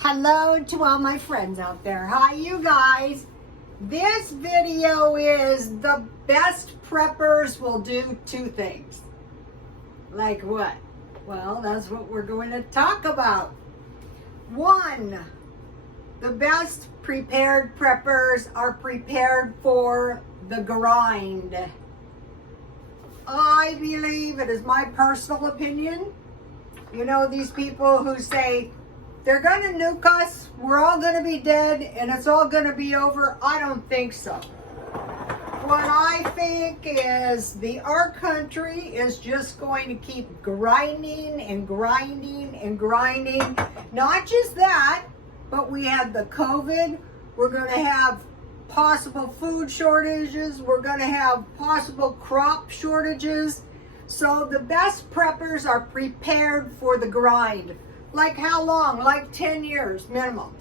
Hello to all my friends out there. Hi, you guys. This video is the best preppers will do two things. Like what? Well, that's what we're going to talk about. One, the best prepared preppers are prepared for the grind. I believe, it is my personal opinion, you know, these people who say, they're going to nuke us, we're all going to be dead, and it's all going to be over. I don't think so. What I think is our country is just going to keep grinding and grinding and grinding. Not just that, but we had the COVID. We're going to have possible food shortages. We're going to have possible crop shortages. So the best preppers are prepared for the grind. Like how long? Like 10 years minimum.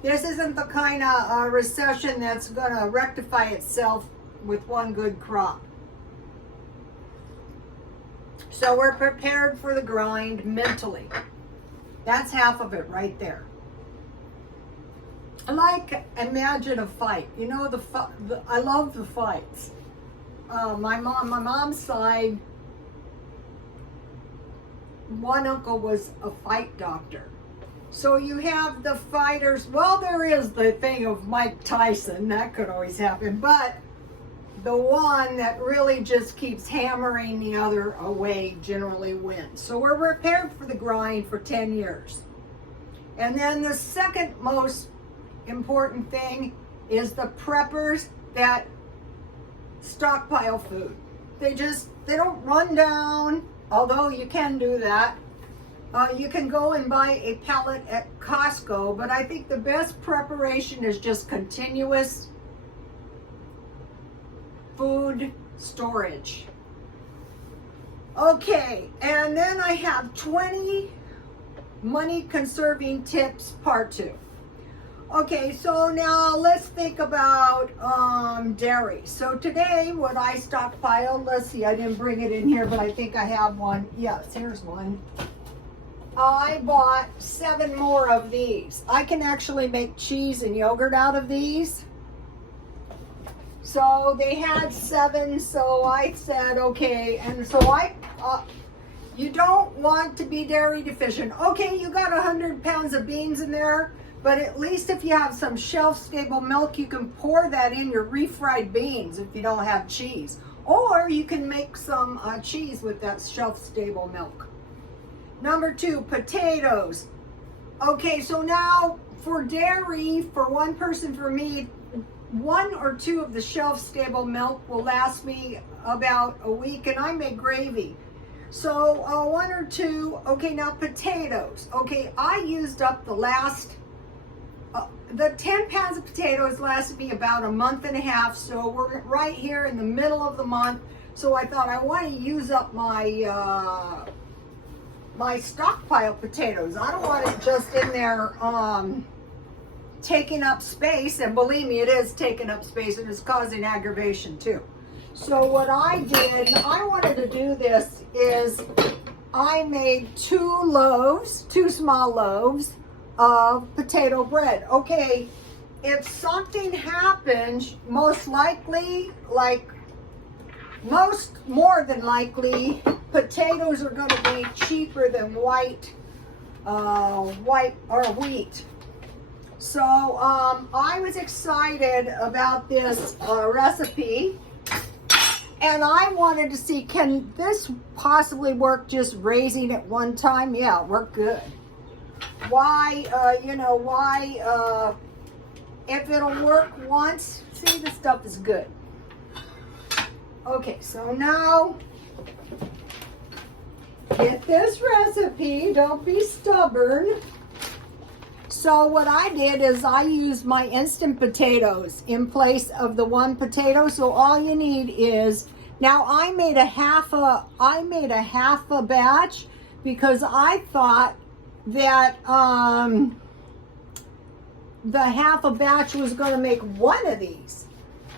This isn't the kind of recession that's going to rectify itself with one good crop. So we're prepared for the grind mentally. That's half of it right there. Like, imagine a fight. You know, I love the fights. My mom's side, one uncle was a fight doctor. So you have the fighters. Well, there is the thing of Mike Tyson. That could always happen. But the one that really just keeps hammering the other away generally wins. So we're prepared for the grind for 10 years. And then the second most important thing is the preppers that stockpile food. They don't run down. Although you can do that. You can go and buy a pallet at Costco, but I think the best preparation is just continuous food storage. Okay, and then I have 20 money conserving tips, part 2. Okay, so now let's think about dairy. So today, what I stockpiled, let's see, I didn't bring it in here, but I think I have one. Yes, here's one. I bought 7 more of these. I can actually make cheese and yogurt out of these. So they had 7, so I said, okay, and so you don't want to be dairy deficient. Okay, you got 100 pounds of beans in there. But at least if you have some shelf-stable milk, you can pour that in your refried beans if you don't have cheese. Or you can make some cheese with that shelf-stable milk. Number 2, potatoes. Okay, so now for dairy, for one person, for me, 1 or 2 of the shelf-stable milk will last me about a week, and I make gravy. So 1 or 2, okay, now potatoes. Okay, I used up the last... the 10 pounds of potatoes lasted me about a month and a half, so we're right here in the middle of the month. So I thought I want to use up my my stockpile potatoes. I don't want it just in there taking up space, and believe me, it is taking up space and it's causing aggravation too. So what I did, I wanted to do this, is I made 2 small loaves of potato bread. Okay, if something happens, most likely, more than likely, potatoes are going to be cheaper than white or wheat. So I was excited about this recipe, and I wanted to see, can this possibly work just raising it one time? Yeah, it worked good. Why, if it'll work once, see, this stuff is good. Okay, so now, get this recipe, don't be stubborn. So what I did is I used my instant potatoes in place of the 1 potato, so all you need is, now I made a half a batch because I thought that the half a batch was going to make 1 of these.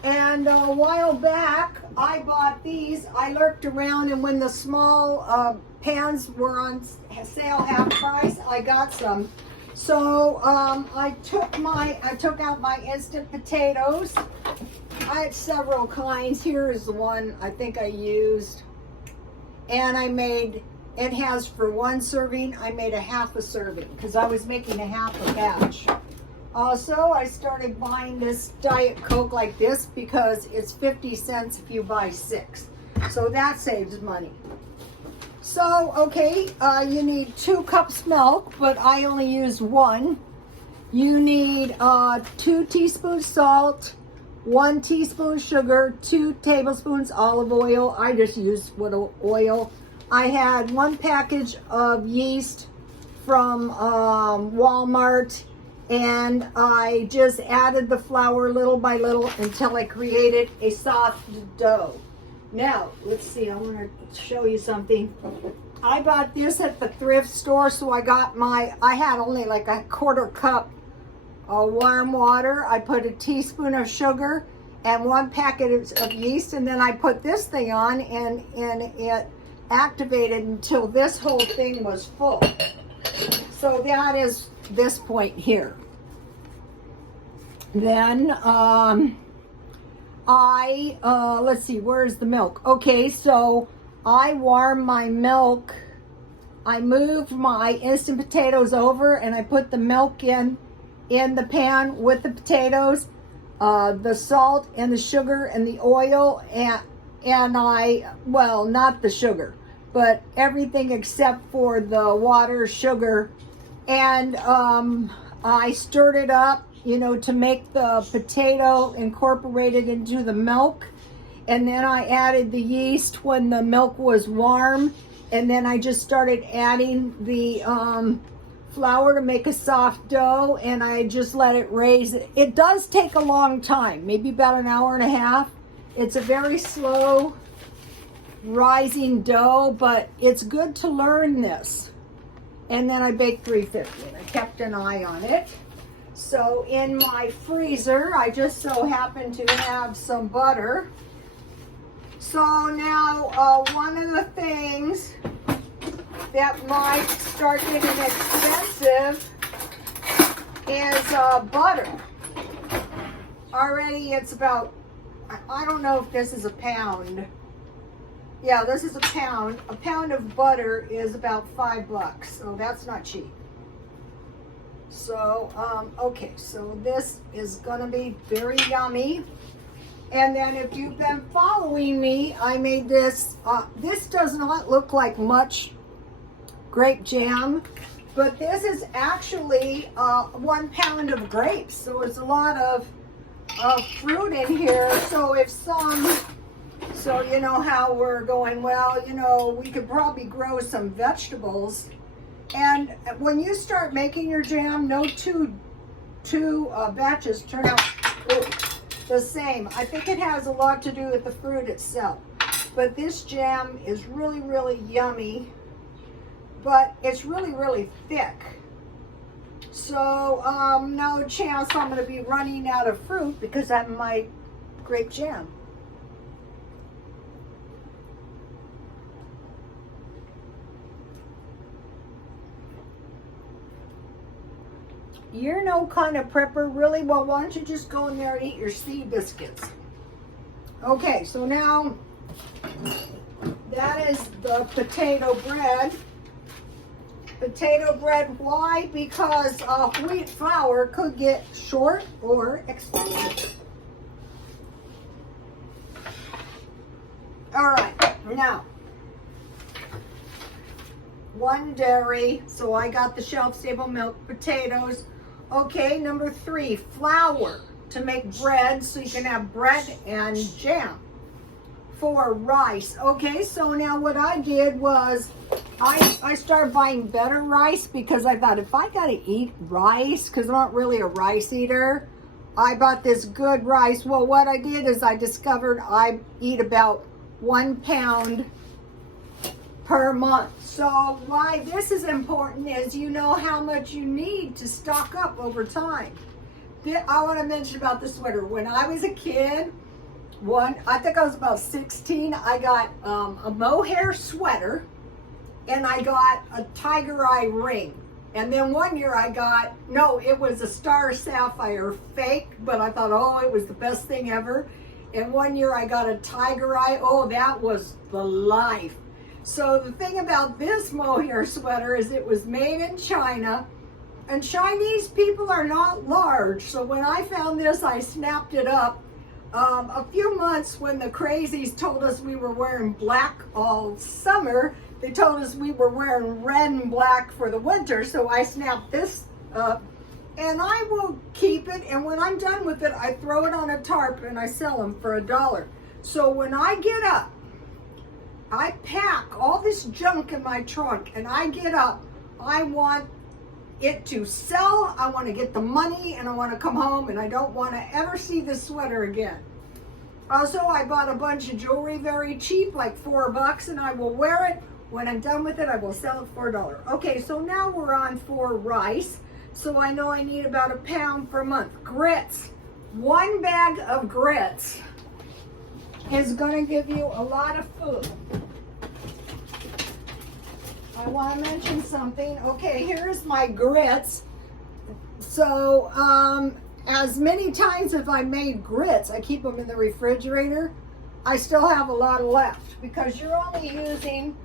And a while back I bought these. I lurked around, and when the small pans were on sale half price, I got some. So I took out my instant potatoes. I had several kinds. Here is the one I think I used. And I made, it has for one serving, I made a half a serving because I was making a half a batch. Also, I started buying this Diet Coke like this because it's 50 cents if you buy 6. So that saves money. So, okay, you need 2 cups milk, but I only used 1. You need 2 teaspoons salt, 1 teaspoon sugar, 2 tablespoons olive oil. I just used oil. I had 1 package of yeast from Walmart, and I just added the flour little by little until I created a soft dough. Now, let's see, I want to show you something. I bought this at the thrift store, so I had only like a 1/4 cup of warm water. I put a teaspoon of sugar and 1 packet of yeast, and then I put this thing on, and it activated until this whole thing was full. So that is this point here. Then let's see, where's the milk? Okay, so I warm my milk. I moved my instant potatoes over and I put the milk in the pan with the potatoes, the salt and the sugar and the oil, and well, not the sugar, but everything except for the water, sugar, and I stirred it up, you know, to make the potato incorporated into the milk. And then I added the yeast when the milk was warm. And then I just started adding the flour to make a soft dough. And I just let it raise. It does take a long time, maybe about an hour and a half. It's a very slow rising dough, but it's good to learn this. And then I baked 350. And I kept an eye on it. So in my freezer, I just so happen to have some butter. So now one of the things that might start getting expensive is butter. Already it's about, I don't know if this is a pound. Yeah, this is a pound. A pound of butter is about $5, so that's not cheap. So, okay, so this is gonna be very yummy. And then if you've been following me, I made this, this does not look like much grape jam, but this is actually 1 pound of grapes. So it's a lot of fruit in here. So so you know how we're going, well, you know, we could probably grow some vegetables. And when you start making your jam, no two batches turn out the same. I think it has a lot to do with the fruit itself. But this jam is really, really yummy. But it's really, really thick. So no chance I'm going to be running out of fruit because I'm my grape jam. You're no kind of prepper, really? Well, why don't you just go in there and eat your seed biscuits? Okay, so now that is the potato bread. Potato bread, why? Because wheat flour could get short or expensive. All right, now 1 dairy, so I got the shelf-stable milk, potatoes. Okay, number 3, flour to make bread so you can have bread and jam. 4, rice. Okay, so now what I did was I started buying better rice because I thought if I gotta eat rice, because I'm not really a rice eater, I bought this good rice. Well, what I did is I discovered I eat about 1 pound per month. So why this is important is you know how much you need to stock up over time. I want to mention about the sweater. When I was a kid, I think I was about 16, I got a mohair sweater and I got a tiger eye ring. And then one year I got, no, it was a star sapphire fake, but I thought, oh, it was the best thing ever. And one year I got a tiger eye. Oh, that was the life. So the thing about this mohair sweater is it was made in China, and Chinese people are not large. So when I found this, I snapped it up. A few months when the crazies told us we were wearing black all summer, they told us we were wearing red and black for the winter. So I snapped this up, and I will keep it. And when I'm done with it, I throw it on a tarp and I sell them for $1. So when I get up, I pack all this junk in my trunk, and I get up, I want it to sell, I want to get the money, and I want to come home, and I don't want to ever see this sweater again. Also, I bought a bunch of jewelry very cheap, like $4, and I will wear it. When I'm done with it, I will sell it for $1. Okay, so now we're on for rice. So I know I need about a pound per month. Grits. 1 bag of grits is going to give you a lot of food. I want to mention something. Okay, here's my grits. So, as many times as I made grits, I keep them in the refrigerator, I still have a lot left because you're only using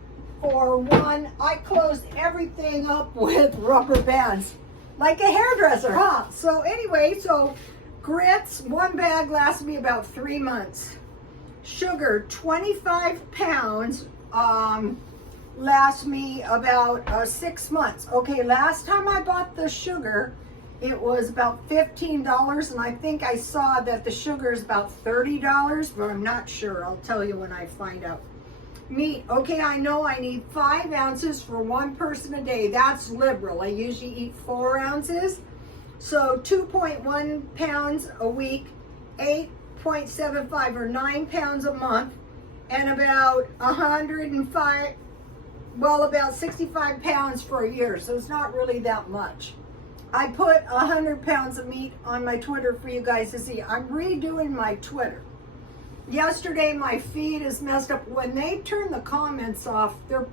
for one. I closed everything up with rubber bands, like a hairdresser, huh? So anyway, so grits, 1 bag lasts me about 3 months. Sugar, 25 pounds, lasts me about 6 months. Okay, last time I bought the sugar, it was about $15, and I think I saw that the sugar is about $30, but I'm not sure. I'll tell you when I find out. Meat, okay, I know I need 5 ounces for 1 person a day. That's liberal. I usually eat 4 ounces. So 2.1 pounds a week, 8.75 or 9 pounds a month, and about 105, well, about 65 pounds for a year. So it's not really that much. I put 100 pounds of meat on my Twitter for you guys to see. I'm redoing my Twitter. Yesterday, my feed is messed up. When they turn the comments off, they're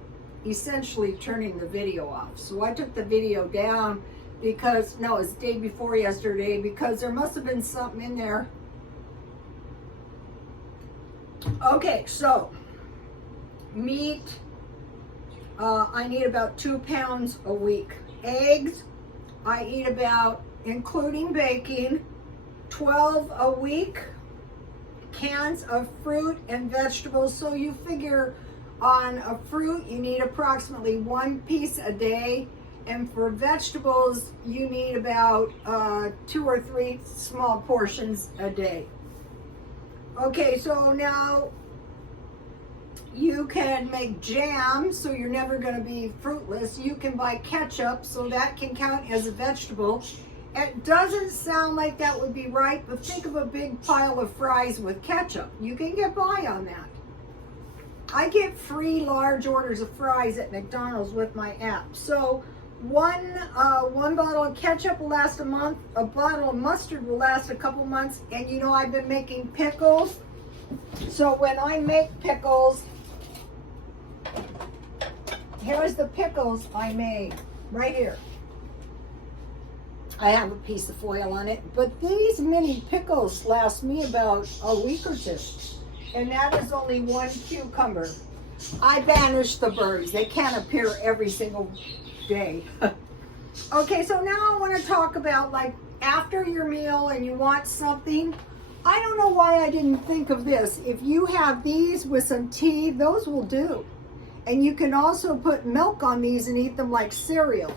essentially turning the video off. So I took the video down because, no, it's the day before yesterday, because there must have been something in there. Okay, so meat, I need about 2 pounds a week. Eggs, I eat about, including baking, 12 a week. Cans of fruit and vegetables. So you figure on a fruit, you need approximately 1 piece a day. And for vegetables, you need about 2 or 3 small portions a day. Okay, so now you can make jam, so you're never going to be fruitless. You can buy ketchup, so that can count as a vegetable. It doesn't sound like that would be right, but think of a big pile of fries with ketchup. You can get by on that. I get free large orders of fries at McDonald's with my app. So one bottle of ketchup will last a month. A bottle of mustard will last a couple months. And you know, I've been making pickles. So when I make pickles, here's the pickles I made right here. I have a piece of foil on it, but these mini pickles last me about a week or 2. And that is only 1 cucumber. I banish the birds. They can't appear every single day. Okay, so now I want to talk about, like, after your meal and you want something. I don't know why I didn't think of this. If you have these with some tea, those will do. And you can also put milk on these and eat them like cereal.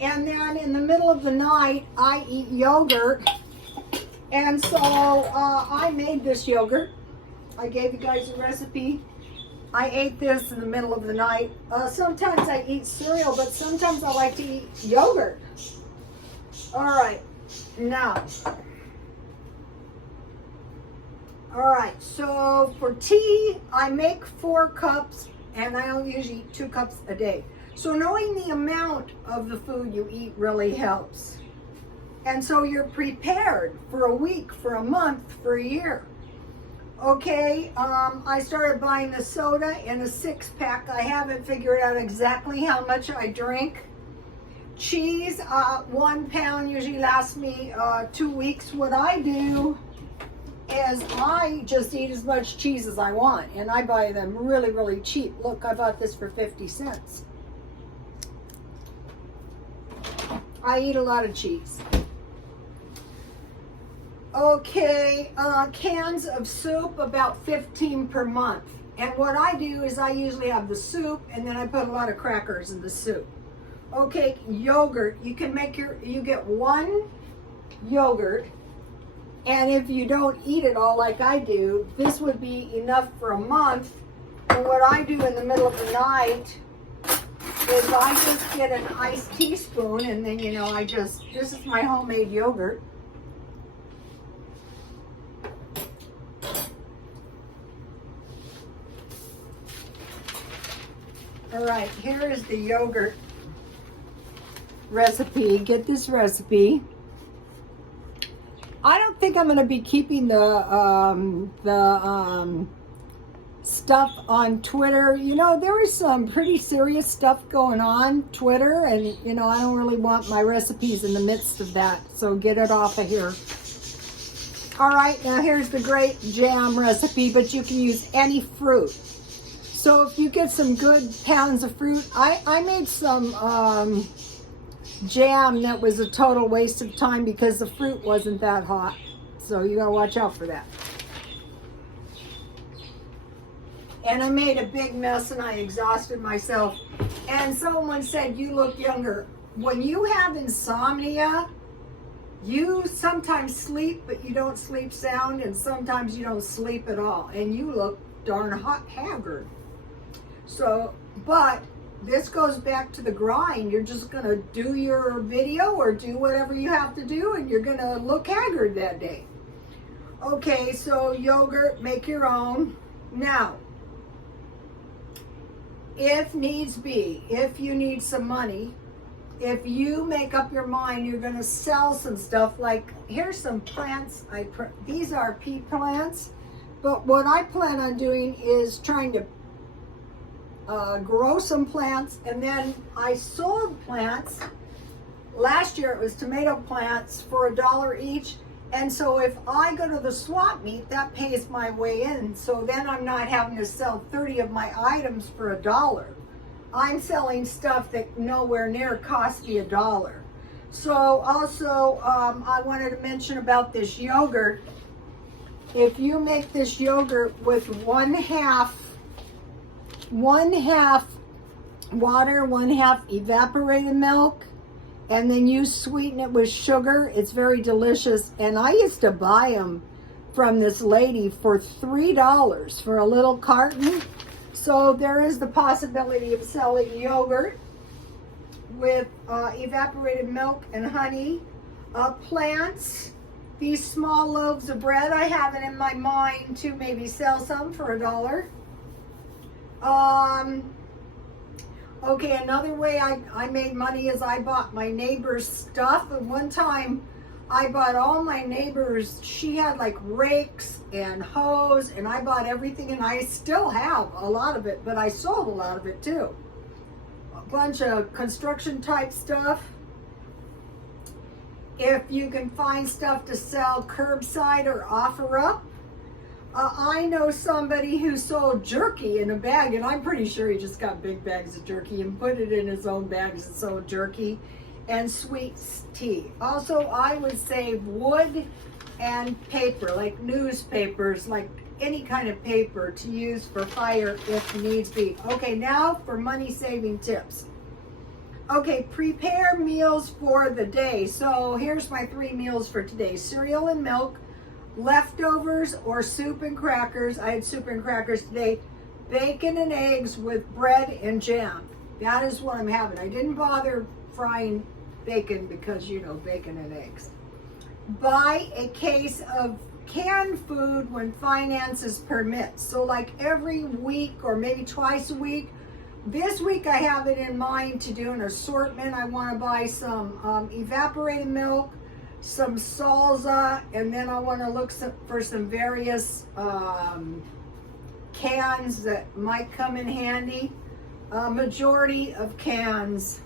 And then in the middle of the night, I eat yogurt. And so I made this yogurt. I gave you guys a recipe. I ate this in the middle of the night. Sometimes I eat cereal, but sometimes I like to eat yogurt. All right, now. All right, so for tea, I make 4 cups, and I only usually eat 2 cups a day. So knowing the amount of the food you eat really helps. And so you're prepared for a week, for a month, for a year. Okay, I started buying the soda in a 6-pack. I haven't figured out exactly how much I drink. Cheese, 1 pound usually lasts me 2 weeks. What I do is I just eat as much cheese as I want, and I buy them really, really cheap. Look, I bought this for 50 cents. I eat a lot of cheese. Okay, cans of soup, about 15 per month. And what I do is I usually have the soup, and then I put a lot of crackers in the soup. Okay, yogurt, you get 1 yogurt, and if you don't eat it all like I do, this would be enough for a month. And what I do in the middle of the night is I just get an iced teaspoon, and then, you know, this is my homemade yogurt. All right, here is the yogurt recipe. Get this recipe. I don't think I'm going to be keeping the stuff on Twitter. You know, there is some pretty serious stuff going on Twitter, and you know, I don't really want my recipes in the midst of that, so get it off of here. All right, now here's the grape jam recipe, but you can use any fruit. So if you get some good pounds of fruit, I made some jam that was a total waste of time because the fruit wasn't that hot. So you gotta watch out for that. And I made a big mess and I exhausted myself. And someone said, you look younger. When you have insomnia, you sometimes sleep, but you don't sleep sound, and sometimes you don't sleep at all. And you look darn haggard. So, but this goes back to the grind. You're just gonna do your video or do whatever you have to do, and you're gonna look haggard that day. Okay, so yogurt, make your own. Now, if needs be, if you need some money, if you make up your mind you're gonna sell some stuff, like here's some plants. These are pea plants, but what I plan on doing is trying to grow some plants, and then I sold plants. Last year it was tomato plants for $1 each, and so if I go to the swap meet, that pays my way in, so then I'm not having to sell 30 of my items for $1. I'm selling stuff that nowhere near costs me $1. So also I wanted to mention about this yogurt. If you make this yogurt with 1/2 water, 1/2 evaporated milk, and then you sweeten it with sugar, it's very delicious. And I used to buy them from this lady for $3 for a little carton. So there is the possibility of selling yogurt with evaporated milk and honey. Plants, these small loaves of bread, I have it in my mind to maybe sell some for $1. Okay, another way I made money is I bought my neighbor's stuff. And one time I bought all my neighbors, she had like rakes and hoes, and I bought everything, and I still have a lot of it, but I sold a lot of it too. A bunch of construction type stuff. If you can find stuff to sell curbside or offer up. I know somebody who sold jerky in a bag, and I'm pretty sure he just got big bags of jerky and put it in his own bags and sold jerky and sweet tea. Also, I would save wood and paper, like newspapers, like any kind of paper to use for fire if needs be. Okay, now for money saving tips. Okay, prepare meals for the day. So here's my 3 meals for today. Cereal and milk, leftovers or soup and crackers. I had soup and crackers today. Bacon and eggs with bread and jam. That is what I'm having. I didn't bother frying bacon because, you know, bacon and eggs. Buy a case of canned food when finances permit. So like every week or maybe twice a week. This week I have it in mind to do an assortment. I want to buy some evaporated milk, some salsa, and then I want to look for some various cans that might come in handy. Majority of cans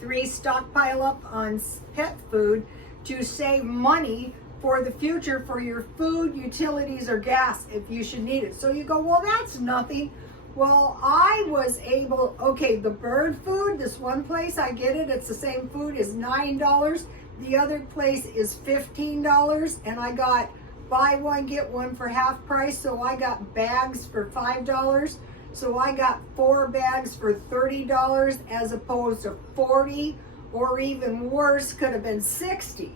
3, stockpile up on pet food to save money for the future for your food, utilities, or gas if you should need it. So you go, well, that's nothing. Well, I was able, okay, the bird food, this one place, I get it, it's the same food, is $9. The other place is $15, and I got buy one, get one for half price, so I got bags for $5. So I got 4 bags for $30 as opposed to 40, or even worse, could have been 60.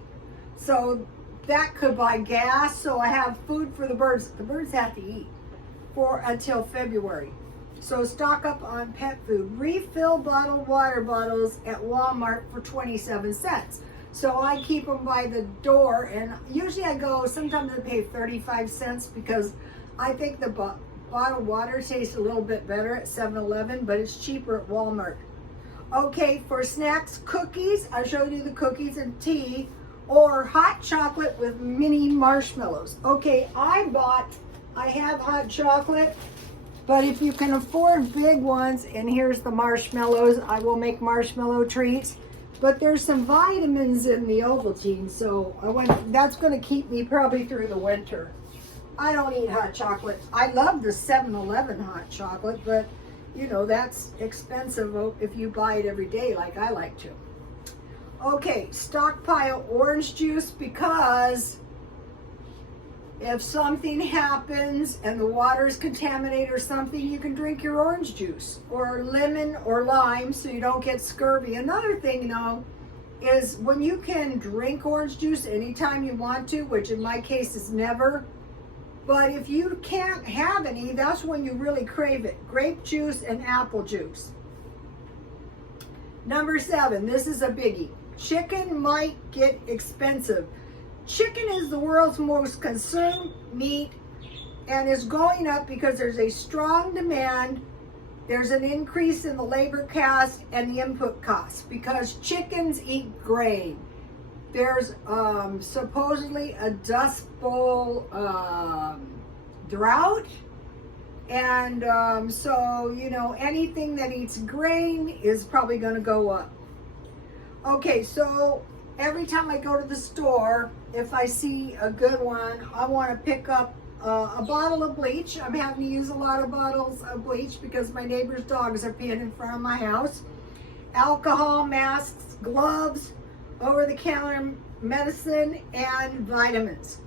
So that could buy gas, so I have food for the birds. The birds have to eat for until February. So stock up on pet food. Refill bottled water bottles at Walmart for 27 cents. So I keep them by the door, and usually I go, sometimes I pay 35 cents because I think the bottled water tastes a little bit better at 7-Eleven, but it's cheaper at Walmart. Okay, for snacks, cookies. I showed you the cookies and tea, or hot chocolate with mini marshmallows. Okay, I have hot chocolate, but if you can afford big ones, and here's the marshmallows, I will make marshmallow treats. But there's some vitamins in the Ovaltine, so that's going to keep me probably through the winter. I don't eat hot chocolate. I love the 7-Eleven hot chocolate, but you know, that's expensive if you buy it every day like I like to. Okay, stockpile orange juice, because if something happens and the water is contaminated or something, you can drink your orange juice, or lemon or lime, so you don't get scurvy. Another thing, you know, is when you can drink orange juice anytime you want to, which in my case is never, but if you can't have any, that's when you really crave it. Grape juice and apple juice. Number 7, this is a biggie. Chicken might get expensive. Chicken is the world's most consumed meat and is going up because there's a strong demand. There's an increase in the labor cost and the input costs because chickens eat grain. There's supposedly a Dust Bowl drought, and so, you know, anything that eats grain is probably going to go up. Okay, so every time I go to the store, if I see a good one, I want to pick up a bottle of bleach. I'm having to use a lot of bottles of bleach because my neighbor's dogs are peeing in front of my house. Alcohol, masks, gloves, over-the-counter medicine, and vitamins.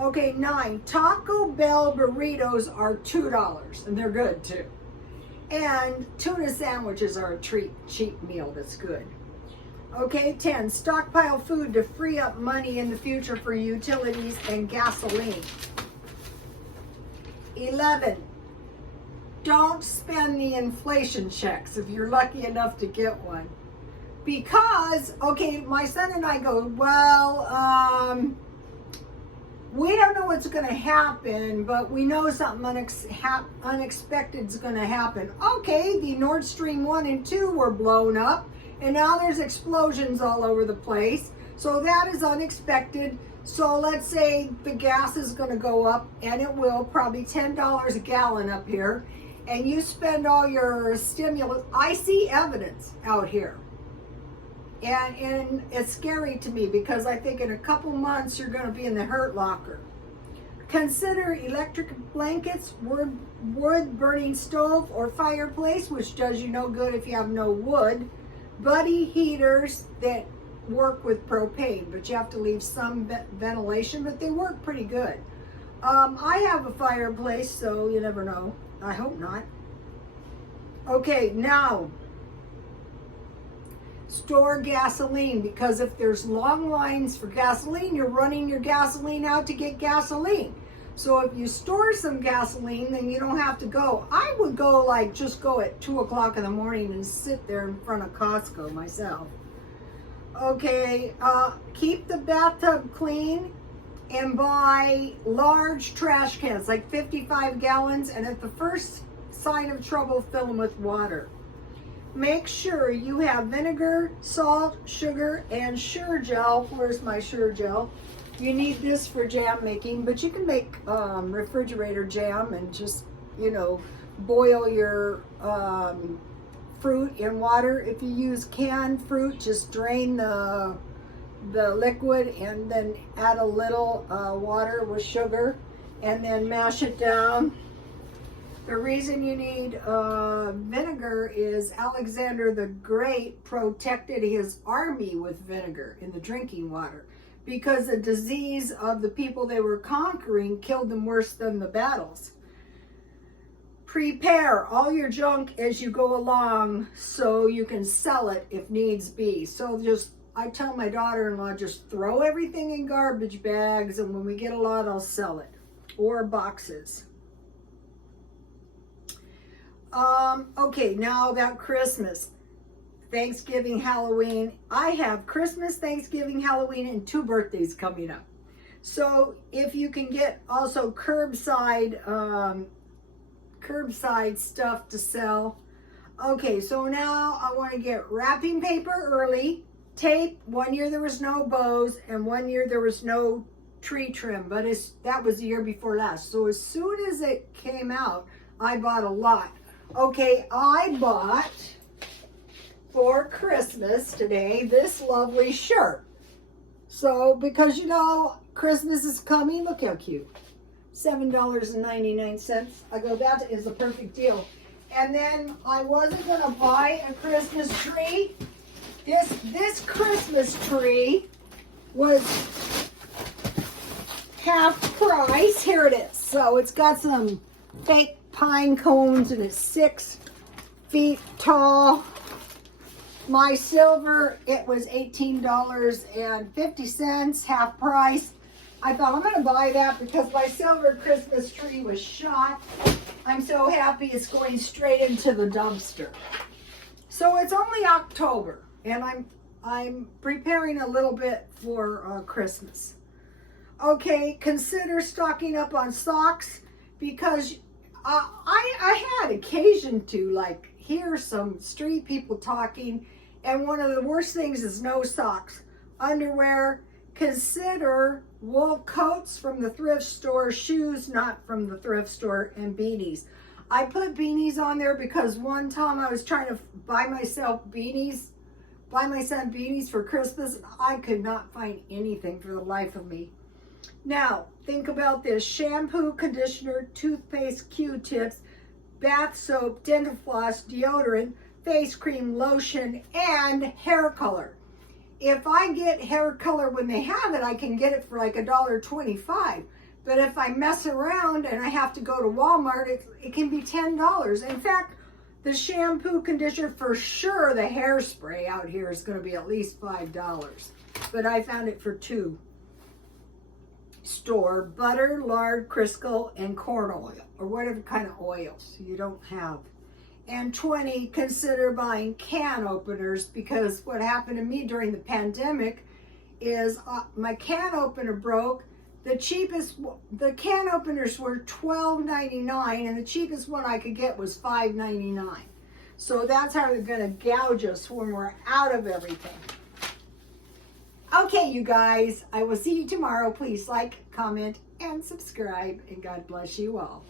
Okay, 9, Taco Bell burritos are $2, and they're good too. And tuna sandwiches are a cheap meal that's good. Okay, 10, stockpile food to free up money in the future for utilities and gasoline. 11, don't spend the inflation checks if you're lucky enough to get one. Because, okay, my son and I go, well, we don't know what's going to happen, but we know something unexpected is going to happen. Okay, the Nord Stream 1 and 2 were blown up, and now there's explosions all over the place. So that is unexpected. So let's say the gas is going to go up, and it will, probably $10 a gallon up here, and you spend all your stimulus. I see evidence out here. And it's scary to me because I think in a couple months you're going to be in the hurt locker. Consider electric blankets, wood burning stove or fireplace, which does you no good if you have no wood. Buddy heaters that work with propane, but you have to leave some ventilation, but they work pretty good. I have a fireplace, so you never know. I hope not. Okay, now, store gasoline, because if there's long lines for gasoline, you're running your gasoline out to get gasoline. So if you store some gasoline, then you don't have to go. I would go just go at 2 o'clock in the morning and sit there in front of Costco myself. Okay, keep the bathtub clean and buy large trash cans, like 55 gallons, and at the first sign of trouble, fill them with water. Make sure you have vinegar, salt, sugar, and Sure Gel. Where's my Sure Gel? You need this for jam making, but you can make refrigerator jam and just, you know, boil your fruit in water. If you use canned fruit, just drain the liquid and then add a little water with sugar and then mash it down. The reason you need vinegar is Alexander the Great protected his army with vinegar in the drinking water because the disease of the people they were conquering killed them worse than the battles. Prepare all your junk as you go along so you can sell it if needs be. So I tell my daughter-in-law, just throw everything in garbage bags, and when we get a lot, I'll sell it, or boxes. Okay, now about Christmas, Thanksgiving, Halloween. I have Christmas, Thanksgiving, Halloween, and 2 birthdays coming up. So if you can get also curbside stuff to sell. Okay, so now I want to get wrapping paper early, tape. 1 year there was no bows, and 1 year there was no tree trim, but that was the year before last. So as soon as it came out, I bought a lot. Okay, I bought for Christmas today this lovely shirt. So because Christmas is coming, look how cute. $7.99. I go, that is a perfect deal. And then I wasn't gonna buy a Christmas tree. This Christmas tree was half price. Here it is. So it's got some fake pine cones and it's 6 feet tall. My silver, it was $18.50, half price. I thought I'm gonna buy that because my silver Christmas tree was shot. I'm so happy it's going straight into the dumpster. So it's only October and I'm preparing a little bit for Christmas. Okay, consider stocking up on socks because I had occasion to hear some street people talking, and one of the worst things is no socks. Underwear, consider wool coats from the thrift store, shoes not from the thrift store, and beanies. I put beanies on there because one time I was trying to buy my son beanies for Christmas, and I could not find anything for the life of me. Now, think about this: shampoo, conditioner, toothpaste, Q-tips, bath soap, dental floss, deodorant, face cream, lotion, and hair color. If I get hair color when they have it, I can get it for $1.25. But if I mess around and I have to go to Walmart, it can be $10. In fact, the shampoo, conditioner, for sure, the hairspray out here is going to be at least $5. But I found it for $2. Store butter, lard, Crisco, and corn oil, or whatever kind of oils you don't have. And 20, consider buying can openers, because what happened to me during the pandemic is my can opener broke. The can openers were $12.99, and the cheapest one I could get was $5.99. So that's how they're going to gouge us when we're out of everything. Okay, you guys, I will see you tomorrow. Please like, comment, and subscribe, and God bless you all.